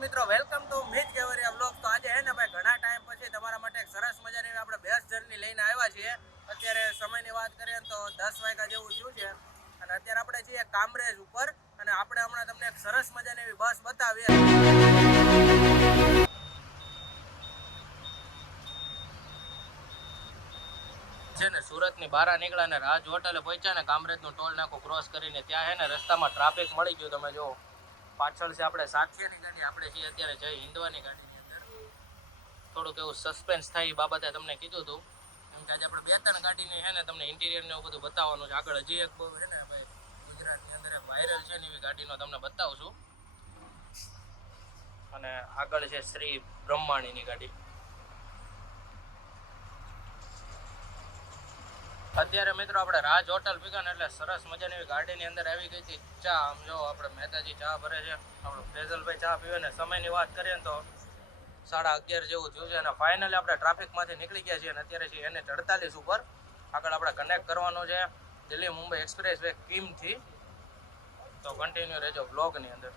મિત્રો welcome to Mit કેવરિયા vlog. તો આજે હે ને ભાઈ ઘણા ટાઈમ પછી તમારા માટે એક સરસ મજાની આપણે બેસ્ટ જર્ની લઈને આવ્યા છીએ। અત્યારે સમયની વાત કરીએ તો 10 વાગ્યા જેવું થયું છે અને અત્યારે આપણે છીએ કામરેજ ઉપર અને આપણે હમણાં તમને એક સરસ મજાની એવી બસ બતાવીએ છે ને સુરતની બહાર નીકળ્યા ને રાજ હોટલે પહોંચ્યા ને કામરેજનું ટોલ નાકું ક્રોસ કરીને ત્યાં હે ને રસ્તામાં ટ્રાફિક મળી ગયું। તમે જો પાછળ છે આપણે સાથિયાની ગાડી, આપણે છીએ અત્યારે જય હિન્દવાની ગાડીની અંદર। થોડુંક એવું સસ્પેન્સ થાય એ બાબતે તમને કીધું હતું કેમ કે આજે આપણે 2-3 ગાડીની છે ને તમને ઇન્ટિરિયર ને એવું બધું બતાવવાનું છે। આગળ હજી એક બહુ છે ને ભાઈ ગુજરાતની અંદર એક વાયરલ છે ને એવી ગાડીનો તમને બતાવશું અને આગળ છે શ્રી બ્રહ્માણીની ગાડી। અત્યારે મિત્રો આપણે રાજ હોટલ પીગન એટલે સરસ મજાની એવી ગાડીની અંદર આવી ગઈ હતી ચા। આમ જો આપણે મહેતાજી ચા ભરે છે, આપણો ફેઝલભાઈ ચા પીવે ને સમયની વાત કરીએ ને તો 11:30 જેવું થયું છે અને ફાઇનલી આપણે ટ્રાફિકમાંથી નીકળી ગયા છીએ અને અત્યારે છીએ NH48 ઉપર। આગળ આપણે કનેક્ટ કરવાનું છે દિલ્હી મુંબઈ એક્સપ્રેસ વે કિમથી। તો કન્ટિન્યુ રહેજો બ્લોગની અંદર।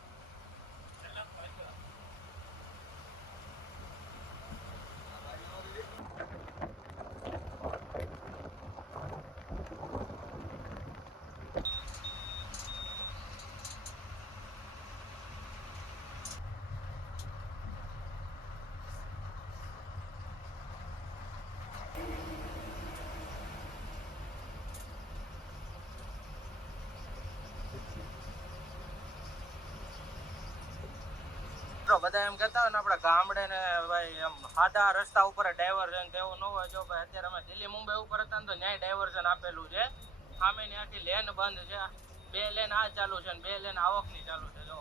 બધા એમ કહેતા હોય ને આપણે ગામડે ને ભાઈ એમ સાદા રસ્તા ઉપર ડાયવર્ઝન તેવું ન હોય। જો ભાઈ અત્યારે અમે દિલ્હી મુંબઈ ઉપર હતા ને તો ન્યાય ડાયવર્ઝન આપેલું છે। સામેની આખી લેન બંધ છે, 2 લેન આ ચાલુ છે અને 2 લેન આવકની ચાલુ છે। જો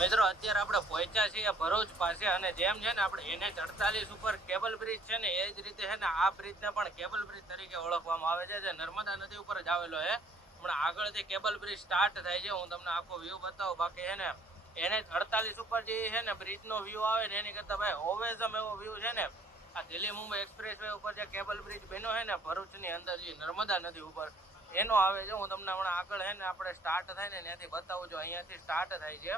મિત્રો અત્યારે આપણે પહોંચ્યા છીએ ભરૂચ પાસે અને જેમ છે ને આપણે NH48 ઉપર કેબલ બ્રિજ છે ને એ જ રીતે છે ને આ બ્રિજને પણ કેબલ બ્રિજ તરીકે ઓળખવામાં આવે છે જે નર્મદા નદી ઉપર જ આવેલો છે। હમણાં આગળથી કેબલ બ્રિજ સ્ટાર્ટ થાય છે, હું તમને આખો વ્યૂ બતાવું। બાકી છે ને NH48 ઉપર જે છે ને બ્રિજનો વ્યૂ આવે ને એની કરતાં ભાઈ ઓવેઝમ એવો વ્યૂ છે ને આ દિલ્હી મુંબઈ એક્સપ્રેસ વે ઉપર જે કેબલ બ્રિજ બન્યો છે ને ભરૂચની અંદર જે નર્મદા નદી ઉપર એનો આવે છે। હું તમને હમણાં આગળ છે ને આપણે સ્ટાર્ટ થાય ને ત્યાંથી બતાવું છું, અહીંયાથી સ્ટાર્ટ થાય છે।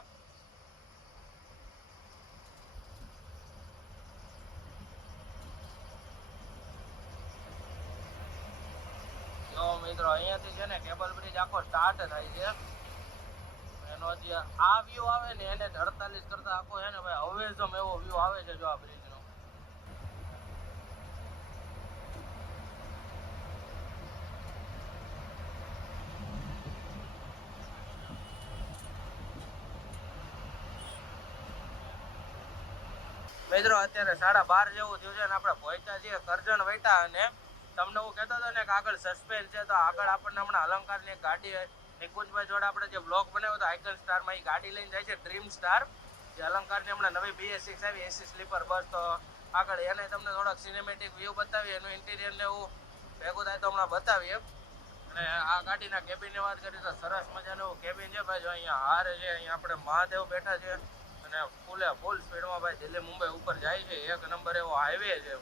જો મિત્રો અહીંયાથી છે ને કેબલ બ્રિજ આખો સ્ટાર્ટ થાય છે। એનો જે આ વ્યૂ આવે ને NH48 કરતા આખો છે ને ભાઈ અવેઝમ એવો વ્યૂ આવે છે જો આ બ્રિજનો। મિત્રો અત્યારે 12:30 જેવું થયું છે અને આપણે પહોંચ્યા છીએ કરજણ વૈટા અને તમને હું કહેતો હતો ને કે આગળ સસ્પેન્સ છે તો આગળ આપણને હમણાં અલંકારની એક ગાડી નિકુંજભાઈ જોડે આપણે જે બ્લોગ બનાવ્યો હતો આઇકન સ્ટારમાં એ ગાડી લઈને જાય છે ડ્રીમ સ્ટાર, જે અલંકારની હમણાં નવી BS6 આવી AC સ્લીપર બસ। તો આગળ એને તમને થોડાક સિનેમેટિક વ્યૂ બતાવીએ, એનું ઇન્ટિરિયર ને એવું ભેગું થાય તો હમણાં બતાવીએ। અને આ ગાડીના કેબિનની વાત કરીએ તો સરસ મજાનું એવું કેબિન છે ભાઈ। જો અહીંયા હાર છે, અહીંયા આપણે મહાદેવ બેઠા છે અને ફૂલ સ્પીડમાં ભાઈ દિલ્હી મુંબઈ ઉપર જાય છે, એક નંબર એવો હાઈવે છે।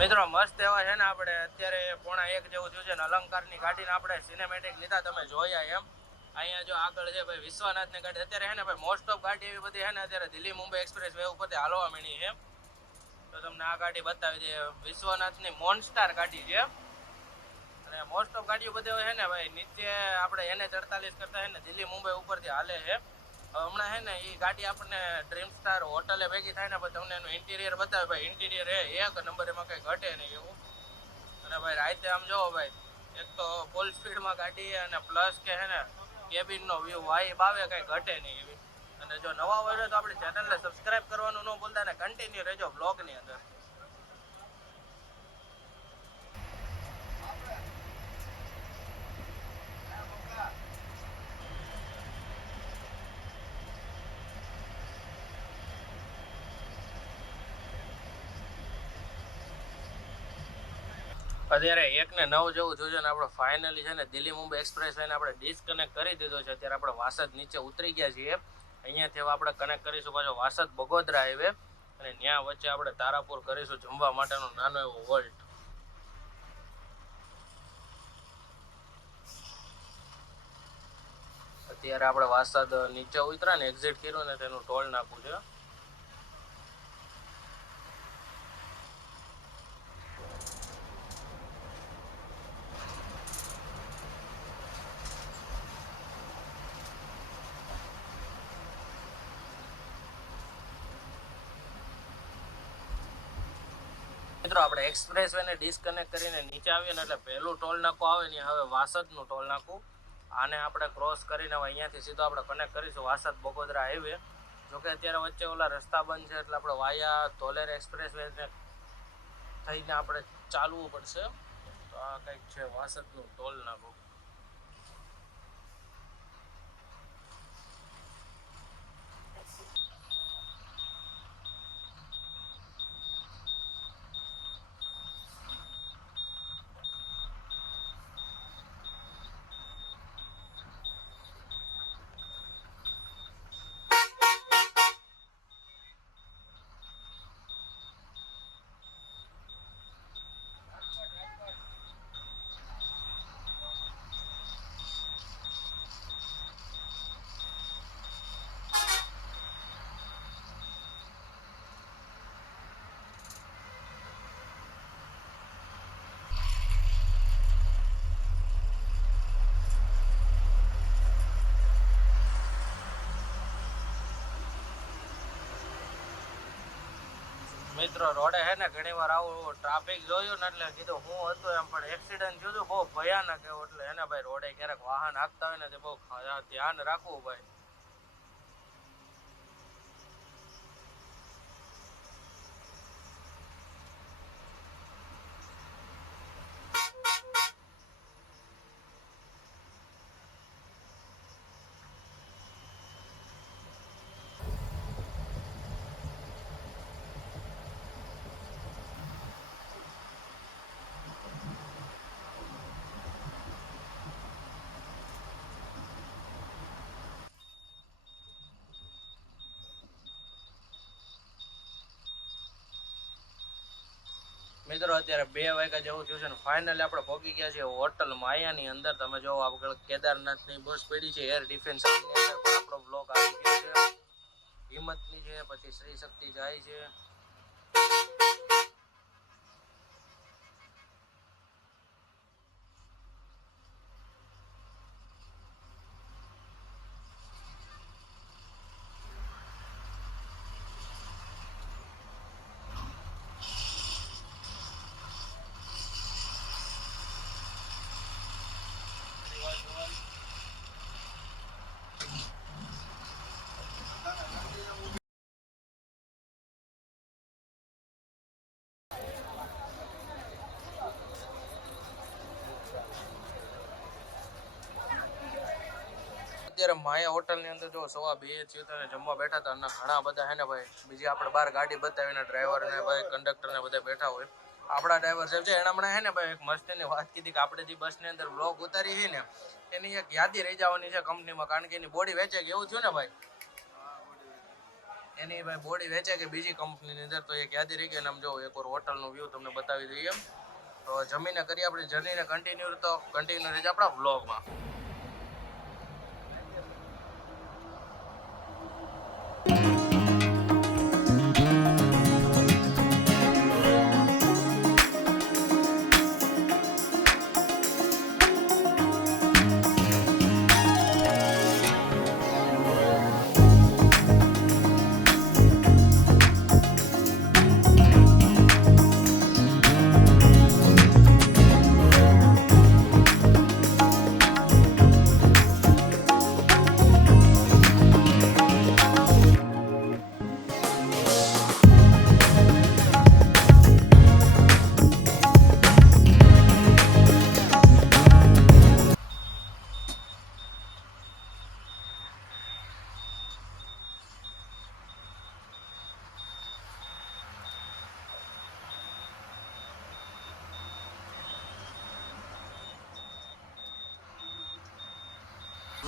મિત્રો મસ્ત એવા છે ને આપણે અત્યારે 1:15 જેવું થયું છે ને અલંકારની ગાડીને આપણે સિનેમેટિક લીધા તમે જોયા એમ। અહીંયા જો આગળ છે ભાઈ વિશ્વનાથની ગાડી, અત્યારે છે ને ભાઈ મોસ્ટ ઓફ ગાડી એવી બધી છે ને અત્યારે દિલ્હી મુંબઈ એક્સપ્રેસ વે ઉપરથી હાલવા માંડી છે। તો તમને આ ગાડી બતાવી દે, વિશ્વનાથની મોનસ્ટાર ગાડી છે અને મોસ્ટ ઓફ ગાડીઓ બધી છે ને ભાઈ નીચે આપણે NH48 કરતા છે ને દિલ્હી મુંબઈ ઉપરથી હાલે છે। હમણાં છે ને એ ગાડી આપણને ડ્રીમ સ્ટાર હોટલે ભેગી થાય ને પછી તમને એનું ઇન્ટિરિયર બતાવે ભાઈ, ઇન્ટિરિયર એક નંબર, એમાં કંઈ ઘટે નહીં એવું। અને ભાઈ રાતે આમ જોવો ભાઈ એક તો ફૂલ સ્પીડમાં ગાડી અને પ્લસ કે છે ને કેબિનનો વ્યૂ વાઇબ આવે, કંઈ ઘટે નહીં એવી। અને જો નવા હોય તો આપણી ચેનલને સબસ્ક્રાઈબ કરવાનું ન ભૂલતા અને કન્ટિન્યુ રહેજો બ્લોગની અંદર। અત્યારે 1:09 જેવું થયું છે ને આપણે ફાઇનલી છે ને દિલ્હી મુંબઈ એક્સપ્રેસ વેને આપણે ડિસ્કનેક્ટ કરી દીધો છે. અત્યારે આપણે વાસદ નીચે ઉતરી ગયા છીએ. અહીંયાથી હવે આપણે કનેક્ટ કરીશું પાછો વાસદ બગોદરા હાઈવે અને ત્યાં વચ્ચે આપણે તારાપુર કરીશું જમવા માટેનો નાનો એવો હોલ્ટ. અત્યારે આપણે વાસદ નીચે ઉતરા ને એક્ઝિટ કર્યું ને તેનું ટોલ નાખવું છે. મિત્રો આપણે એક્સપ્રેસ વેને ડિસ્કનેક્ટ કરીને નીચે આવીએ ને એટલે પહેલું ટોલ નાકું આવે ને હવે વાસદનું ટોલ નાકું. આને આપણે ક્રોસ કરીને હવે અહીંયાથી સીધો આપણે કનેક્ટ કરીશું વાસદ બગોદરા હાઈવે. જોકે અત્યારે વચ્ચે ઓલા રસ્તા બંધ છે એટલે આપણે વાયા ધોલેર એક્સપ્રેસ વેને થઈને આપણે ચાલવું પડશે. તો આ કંઈક છે વાસદનું ટોલ નાકું. મિત્રો રોડે હે ને ઘણી વાર આવું ટ્રાફિક જોયું ને એટલે કીધું હું હતું એમ, પણ એક્સિડન્ટ થયું હતું બહુ ભયાનક એવું. એટલે એને ભાઈ રોડે ક્યારેક વાહન હાંકતા હોય ને તે બહુ ધ્યાન રાખવું ભાઈ. મિત્રો અત્યારે 2 વાગ્યા જેવું થયું છે ને ફાઇનલી આપણે પહોંચી ગયા છીએ હોટલ માયાની અંદર. તમે જો આપણે કેદારનાથની બસ પડી છે. એર ડિફેન્સ ની અંદર પણ આપણો બ્લોક આવી ગયો છે. હિંમતની છે, પછી શ્રી શક્તિ જાય છે. અત્યારે માયા હોટલની અંદર જો 2:15 થયું જમવા બેઠા હતા અને ઘણા બધા હે ને ભાઈ બીજી આપણે બહાર ગાડી બતાવીને ડ્રાઈવર ને ભાઈ કંડક્ટર ને બધા બેઠા હોય. આપણા ડ્રાઈવર સાહેબ છે એના હમણાં હે ને ભાઈ એક મસ્તીની વાત કીધી કે આપણે જે બસની અંદર બ્લોગ ઉતારી છે ને એની એક યાદી રહી જવાની છે કંપનીમાં, કારણ કે એની બોડી વેચે કે એવું થયું ને ભાઈ. એની ભાઈ બોડી વેચે કે બીજી કંપનીની અંદર, તો એક યાદી રહી ગઈ. આમ જો એક વાર હોટલનો વ્યૂ તમને બતાવી દઈએ. એમ તો જમીને કરી આપણી જર્નીને કન્ટિન્યુ રહેજે આપણા વ્લોગમાં.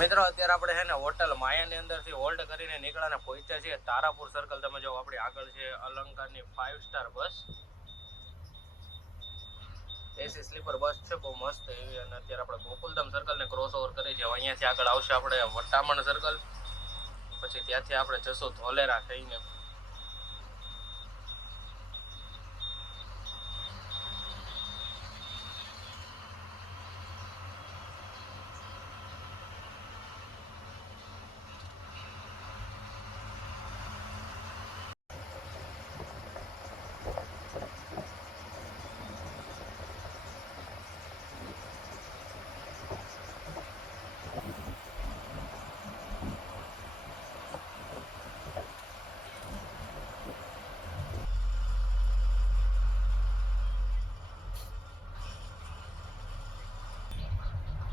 મિત્રો અત્યારે આપણે છે ને હોટલ માયાની અંદરથી હોલ્ડ કરીને નીકળ્યા ને પહોંચ્યા છીએ તારાપુર સર્કલ. તમે જો આપણી આગળ છે અલંકારની 5 સ્ટાર બસ, એસી સ્લીપર બસ છે, બહુ મસ્ત એવી. અને અત્યારે આપણે ગોકુલધામ સર્કલને ક્રોસ ઓવર કરી છે. અહીંયાથી આગળ આવશે આપણે વટામણ સર્કલ, પછી ત્યાંથી આપણે જશું ધોલેરા થઈને.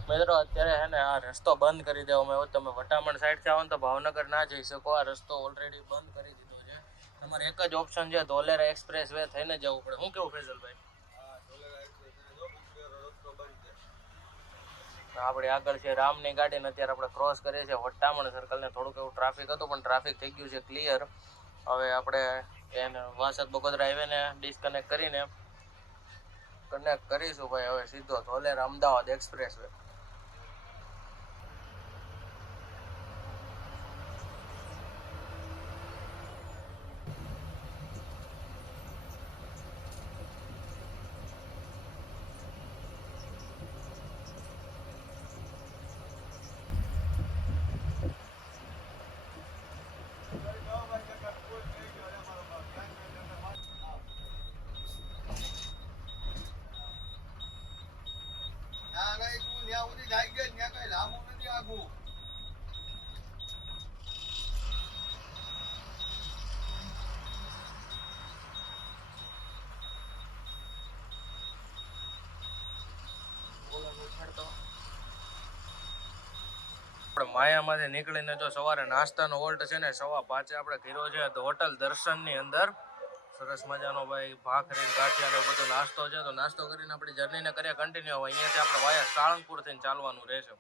મિત્રો અત્યારે છે ને આ રસ્તો બંધ કરી દેવામાં આવ્યો. તમે વટામણ સાઈડથી આવો ને તો ભાવનગર ના જઈ શકો. આ રસ્તો ઓલરેડી બંધ કરી દીધો છે. તમારે એક જ ઓપ્શન છે ધોલેરા એક્સપ્રેસ વે થઈને જવું પડે. શું કેવું ફેઝલભાઈ? આપણી આગળ છે રામની ગાડી ને અત્યારે આપણે ક્રોસ કરીએ છીએ વટામણ સર્કલ ને. થોડુંક એવું ટ્રાફિક હતું પણ ટ્રાફિક થઈ ગયું છે ક્લિયર. હવે આપણે એને વાસદ બગોદરા હાઈવે ને ડિસ્કનેક્ટ કરીને કનેક્ટ કરીશું ભાઈ હવે સીધો ધોલેરા અમદાવાદ એક્સપ્રેસ વે. માયામાંથી નીકળીને જો સવારે નાસ્તાનો હોલ્ટ છે ને 5:15 આપણે કર્યો છે તો હોટલ દર્શનની અંદર. સરસ મજાનો ભાઈ ભાખરી ગાંઠિયા ને બધો નાસ્તો છે. તો નાસ્તો કરીને આપણી જર્નીને કરીએ કન્ટિન્યુ. અહીંયાથી આપણે વાયા સાળંગપુર થઈને ચાલવાનું રહેશે.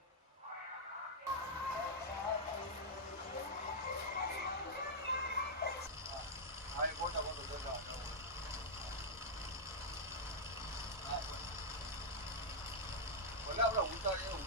આપણે ઉતારીએ